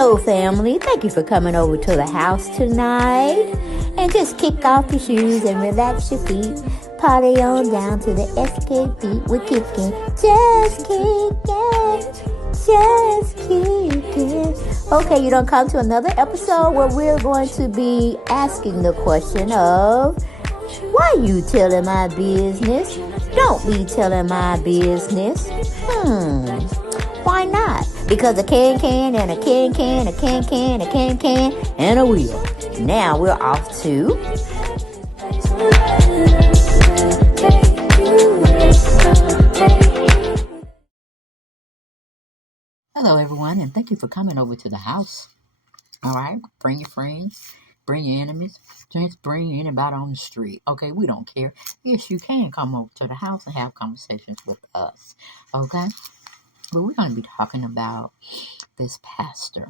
Hello, family. Thank you for coming over to the house tonight. And just kick off your shoes and relax your feet. Party on down to the Xscape beat. We're kicking, just kicking, just kicking. Okay, you don't come to another episode where we're going to be asking the question of, why you telling my business? Don't be telling my business. Why not? Because a can and a can, a can, a can, and a wheel. Now we're off to... Hello, everyone, and thank you for coming over to the house. All right, bring your friends, bring your enemies, just bring anybody on the street. Okay, we don't care. Yes, you can come over to the house and have conversations with us. Okay, but we're going to be talking about this pastor.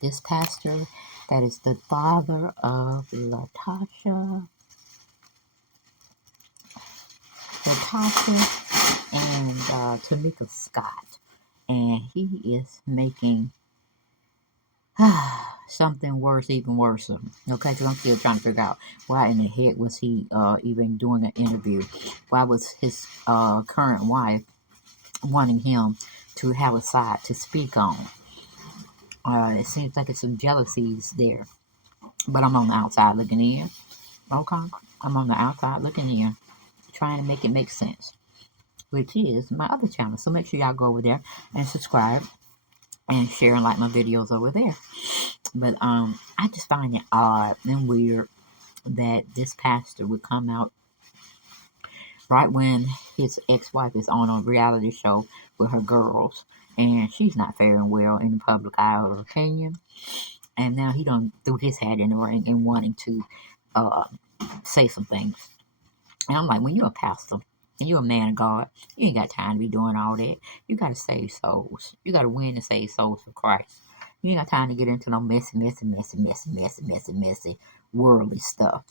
This pastor that is the father of Latosha and Tamika Scott. And he is making something worse, even worse. Okay, because I'm still trying to figure out why in the heck was he even doing an interview? Why was his current wife wanting him to have a side to speak on? It seems like it's some jealousies there. But I'm on the outside looking in. Okay? I'm on the outside looking in, trying to make it make sense, which is my other channel. So make sure y'all go over there and subscribe and share and like my videos over there. But I just find it odd and weird that this pastor would come out right when his ex-wife is on a reality show with her girls, and she's not faring well in the public eye or opinion. And now he done threw his hat in the ring and wanting to say some things. And I'm like, when you're a pastor and you're a man of God, you ain't got time to be doing all that. You got to save souls. You got to win and save souls for Christ. You ain't got time to get into no messy worldly stuff.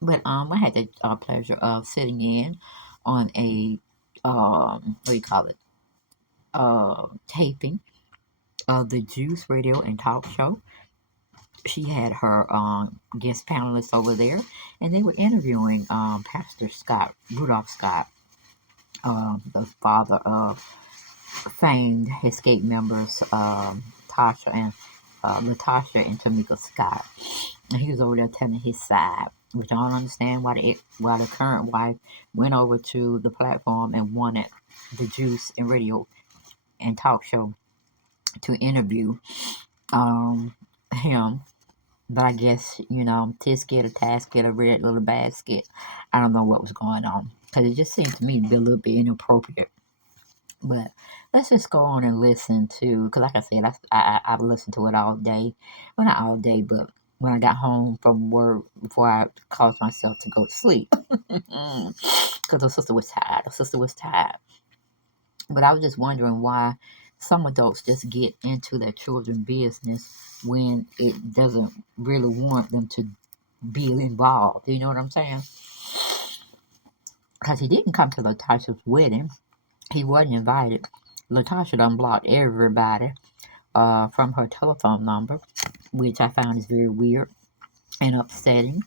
But I had the pleasure of sitting in on a taping of the Juice Radio and Talk Show. She had her guest panelists over there, and they were interviewing Pastor Scott, Rudolph Scott, the father of famed Xscape members Tasha and Latosha and Tamika Scott. And he was over there telling his side, which I don't understand why the current wife went over to the platform and wanted the Juice and Radio and Talk Show to interview him. But I guess, tisket, a tasket, a red little basket. I don't know what was going on. Because it just seemed to me to be a little bit inappropriate. But let's just go on and listen to, because like I said, I've listened to it all day. Well, not all day, but when I got home from work before I caused myself to go to sleep. Because the sister was tired. But I was just wondering why some adults just get into their children's business when it doesn't really warrant them to be involved. You know what I'm saying? Because he didn't come to Latasha's wedding. He wasn't invited. Latosha done blocked everybody from her telephone number, which I found is very weird and upsetting.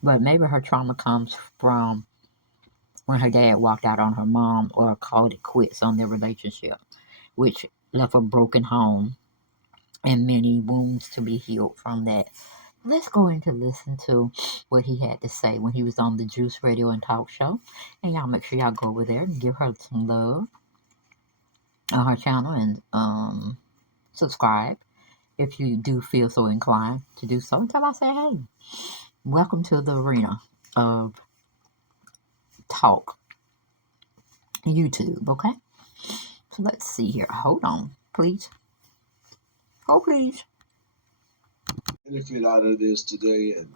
But maybe her trauma comes from when her dad walked out on her mom or called it quits on their relationship, which left a broken home and many wounds to be healed from that. Let's go in to listen to what he had to say when he was on the Juice Radio and Talk Show. And y'all make sure y'all go over there and give her some love on her channel and subscribe if you do feel so inclined to do so. Until I say, hey, welcome to the arena of talk YouTube, okay? So let's see here. Hold on, please. Oh, please. Benefit out of this today and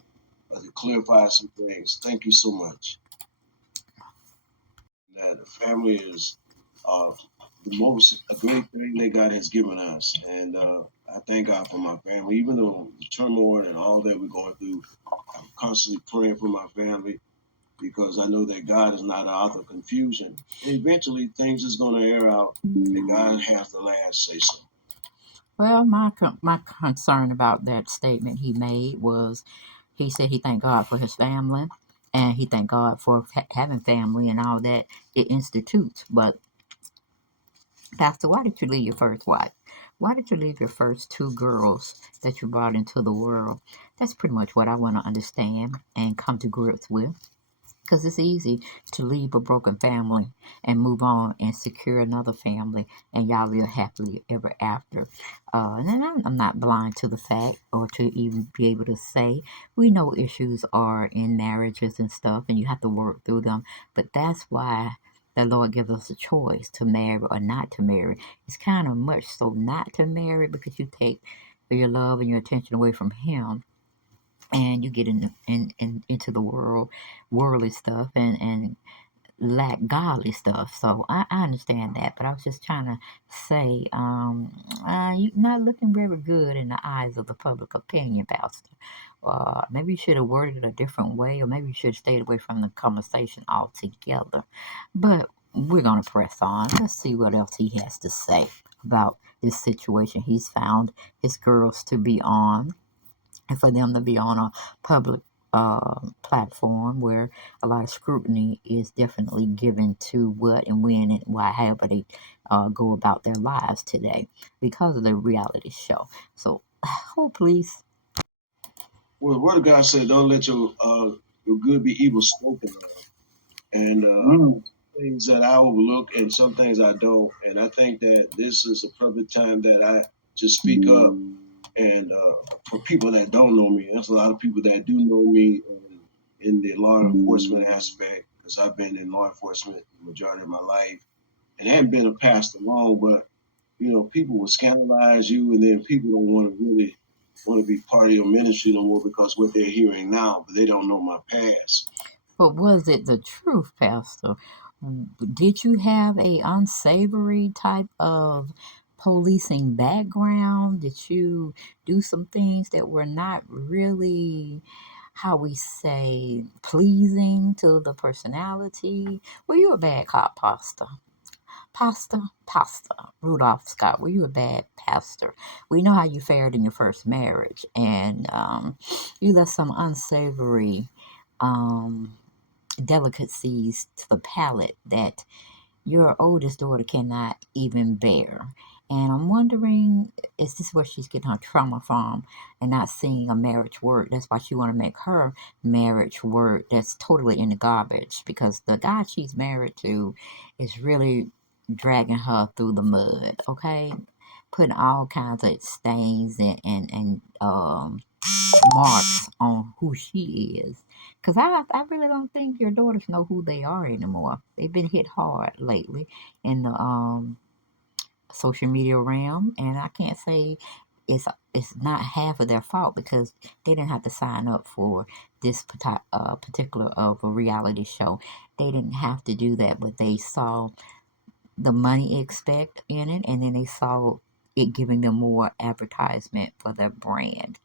to clarify some things. Thank you so much. That the family is a great thing that God has given us, and I thank God for my family. Even though the turmoil and all that we're going through, I'm constantly praying for my family because I know that God is not the author of confusion. And eventually, things is going to air out, and God has the last say so. Well, my concern about that statement he made was he said he thanked God for his family, and he thanked God for having family and all that it institutes. But Pastor, why did you leave your first wife? Why did you leave your first two girls that you brought into the world? That's pretty much what I want to understand and come to grips with. Because it's easy to leave a broken family and move on and secure another family, and y'all live happily ever after. And then I'm not blind to the fact, or to even be able to say, we know issues are in marriages and stuff, and you have to work through them. But that's why the Lord gives us a choice to marry or not to marry. It's kind of much so not to marry, because you take your love and your attention away from Him, and you get into the worldly stuff, and lack godly stuff. So I understand that, but I was just trying to say, you're not looking very good in the eyes of the public opinion, Pastor. Maybe you should have worded it a different way, or maybe you should have stayed away from the conversation altogether. But we're going to press on. Let's see what else he has to say about this situation he's found his girls to be on, and for them to be on a public platform where a lot of scrutiny is definitely given to what and when and why, however they go about their lives today because of the reality show. So, oh, please. Well, the word of God said, "Don't let your good be evil spoken of." And things that I overlook, and some things I don't. And I think that this is a perfect time that I just speak up. And for people that don't know me, there's a lot of people that do know me in the law enforcement aspect, because I've been in law enforcement the majority of my life, and I haven't been a pastor long, but people will scandalize you, and then people don't want to be part of your ministry no more because what they're hearing now, but they don't know my past. But was it the truth, Pastor? Did you have a unsavory type of policing background? Did you do some things that were not really, how we say, pleasing to the personality? Were you a bad cop, Pastor? Pastor. Rudolph Scott, were you a bad pastor? We know how you fared in your first marriage, and you left some unsavory um, delicacies to the palate that your oldest daughter cannot even bear. And I'm wondering, is this where she's getting her trauma from and not seeing a marriage work? That's why she want to make her marriage work. That's totally in the garbage, because the guy she's married to is really dragging her through the mud. Okay, putting all kinds of stains and marks on who she is. Because I really don't think your daughters know who they are anymore. They've been hit hard lately in the social media realm, and I can't say it's not half of their fault, because they didn't have to sign up for this particular of a reality show. They didn't have to do that, but they saw the money expect in it, and then they saw it giving them more advertisement for their brand.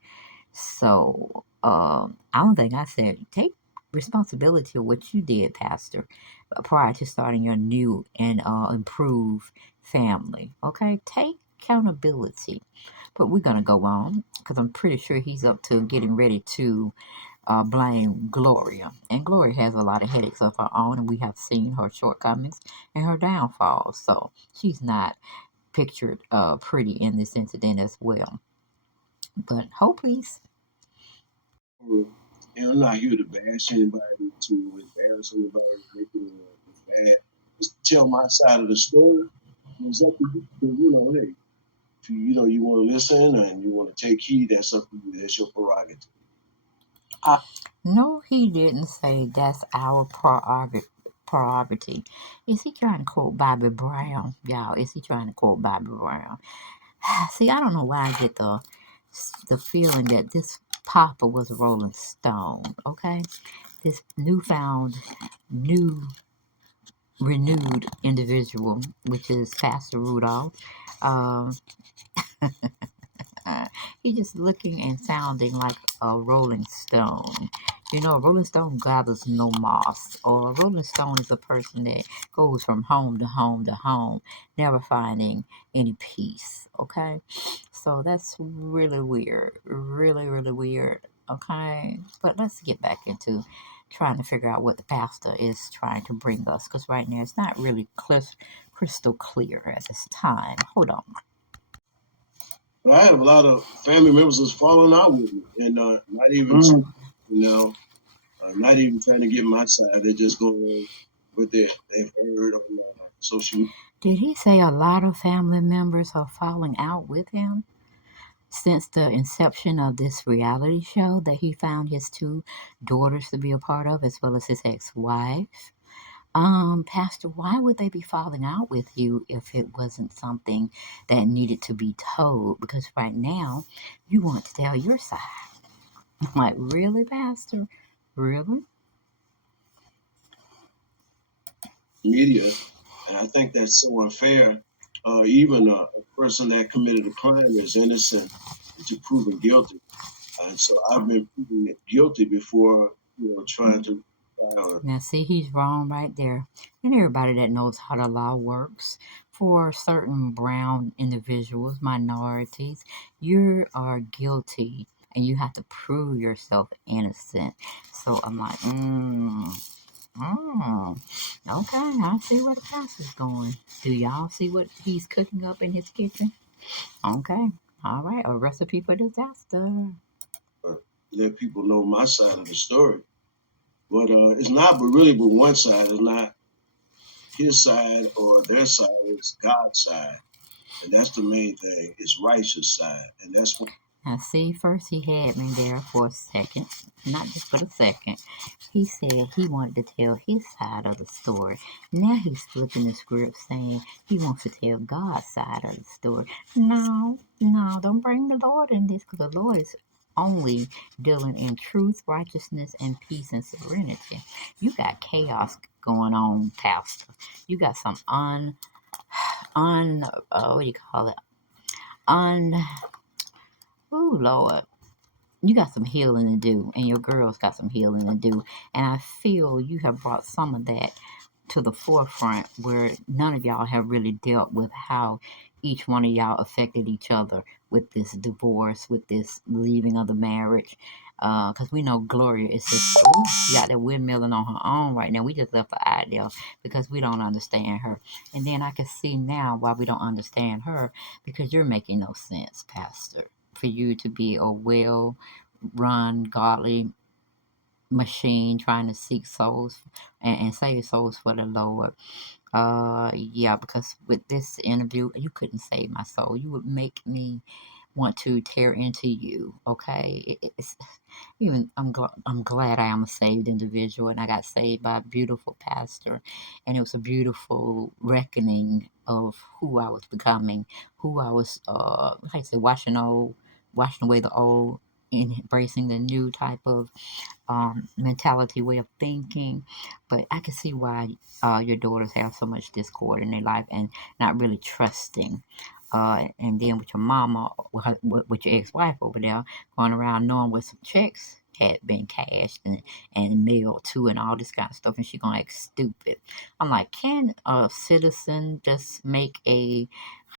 So I don't think I said take responsibility of what you did, Pastor, prior to starting your new and improved family. Okay, take accountability. But we're gonna go on, because I'm pretty sure he's up to getting ready to blame Gloria, and Gloria has a lot of headaches of her own, and we have seen her shortcomings and her downfalls. So she's not pictured pretty in this incident as well. But hope please. And I'm not here to bash anybody, to embarrass anybody, make it look bad. Just tell my side of the story. And it's up to you. Hey, if you want to listen and you want to take heed, that's up to you. That's your prerogative. No, he didn't say that's our prerogative. Is he trying to quote Bobby Brown? Y'all, is he trying to quote Bobby Brown? See, I don't know why I get the feeling that this Papa was a Rolling Stone, okay? This newfound, new, renewed individual, which is Pastor Rudolph. Um, He's just looking and sounding like a Rolling Stone. You know, a Rolling Stone gathers no moss, or a Rolling Stone is a person that goes from home to home to home, never finding any peace. Okay, So that's really weird. Really, really weird. Okay. But let's get back into trying to figure out what the pastor is trying to bring us. Because right now it's not really crystal clear at this time. Hold on. But I have a lot of family members that's falling out with me, and not even, you know, not even trying to get my side. They're just going with they've heard on social media. Did he say a lot of family members are falling out with him? Since the inception of this reality show that he found his two daughters to be a part of, as well as his ex-wife. Pastor, why would they be falling out with you if it wasn't something that needed to be told? Because right now, you want to tell your side. I'm like, really, Pastor? Really? Media, and I think that's so unfair. Even a person that committed a crime is innocent until proven guilty, and so I've been proven guilty before, trying to. Now, see, he's wrong right there. And everybody that knows how the law works, for certain brown individuals, minorities, you are guilty and you have to prove yourself innocent. So I'm like, okay, I see where the pastor's going. Do y'all see what he's cooking up in his kitchen? Okay, all right, a recipe for disaster. Let people know my side of the story, but it's not. But really, but one side is not his side or their side. It's God's side, and that's the main thing. It's righteous side, and that's what. Now, see, first he had me there for a second, not just for a second. He said he wanted to tell his side of the story. Now he's flipping the script saying he wants to tell God's side of the story. No, no, don't bring the Lord in this because the Lord is only dealing in truth, righteousness, and peace and serenity. You got chaos going on, Pastor. You got some what do you call it? Un, oh, Lord, you got some healing to do, and your girls got some healing to do. And I feel you have brought some of that to the forefront where none of y'all have really dealt with how each one of y'all affected each other with this divorce, with this leaving of the marriage. Because we know Gloria is just, oh, she out there windmilling on her own right now. We just left her out there because we don't understand her. And then I can see now why we don't understand her because you're making no sense, Pastor. For you to be a well run, godly machine trying to seek souls and save souls for the Lord. Yeah, because with this interview, you couldn't save my soul. You would make me want to tear into you. Okay, it's even I'm glad I am a saved individual, and I got saved by a beautiful pastor, and it was a beautiful reckoning of who I was becoming, who I was. Like I said, washing away the old, and embracing the new type of mentality, way of thinking. But I can see why your daughters have so much discord in their life and not really trusting. And then with your mama, with your ex-wife over there, going around knowing what some checks had been cashed and mailed to and all this kind of stuff, and she gonna act stupid. I'm like, can a citizen just make a